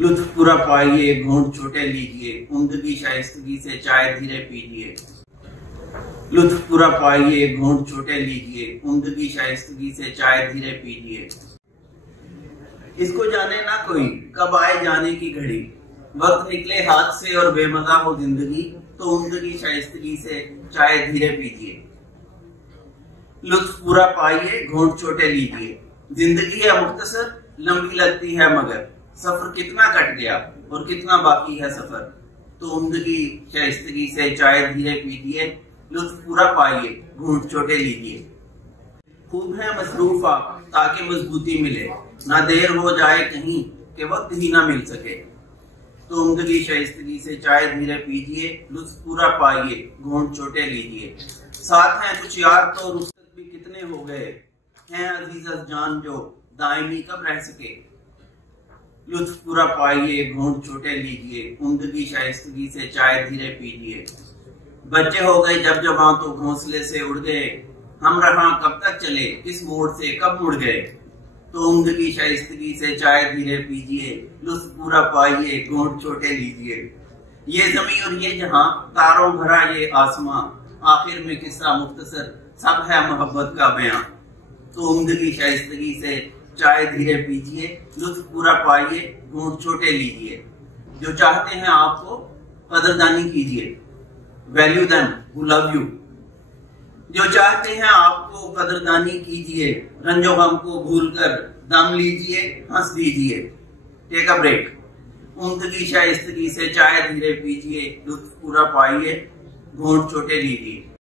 लुत्फ पूरा पाइए, घूंट छोटे लीजिए, उम्दगी शाइस्तगी से चाय धीरे पीजिए। लुत्फ पूरा पाइए, घूंट छोटे लीजिए, उम्दगी शाइस्तगी से चाय धीरे पीजिए। इसको जाने ना कोई कब आए जाने की घड़ी, वक्त निकले हाथ से और बेमजा हो जिंदगी, तो उम्दगी शाइस्तगी से चाय धीरे पीजिए। लुत्फ पूरा पाइए, घूंट छोटे लीजिए, जिंदगी है मुख्तसर, लंबी लगती है मगर, सफर कितना कट गया और कितना बाकी है सफर, तो उम्दगी शाइस्तगी से चाय धीरे पीजिए। लुत्फ पूरा पाइए, घूंट छोटे लीजिए। खूब है मसरूफ आप ताकि मजबूती मिले, ना देर हो जाए कहीं कि वक्त ही ना मिल सके, तो उम्दगी शाइस्तगी से चाय धीरे पीजिए। लुत्फ पूरा पाइए, घूंट छोटे लीजिए। साथ हैं कुछ यार तो रुखसत भी कितने हो गए, हैं अजीज जान जो दायमी कब रह सके। लुत्फ पूरा पाइए, घूंट छोटे लीजिए, उम्दगी शाइस्तगी से चाय धीरे पीजिए। बच्चे हो गए जब जवां तो घोंसले से उड़ गए, हम रहा कब तक चले किस मोड़ से कब मुड़ गए, तो उम्दगी शाइस्तगी से चाय धीरे पीजिए। लुत्फ पूरा पाइए, घूंट छोटे लीजिए। ये ज़मीं और ये जहां, तारों भरा ये आसमां, आखिर में किस्सा मुख्तसर सब है मोहब्बत का बयां, तो उम्दगी शाइस्तगी से चाय धीरे पीजिए। लुत्फ पूरा पाइए, घूंट छोटे लीजिए। जो चाहते हैं आपको कदरदानी कीजिए, value them who love you. जो चाहते हैं आपको कदरदानी कीजिए, रंजो गम को भूलकर दम लीजिए, हंस दीजिए। Take a break. उम्दगी शाइस्तगी से चाय धीरे पीजिए। लुत्फ पूरा पाइए, घूंट छोटे लीजिए।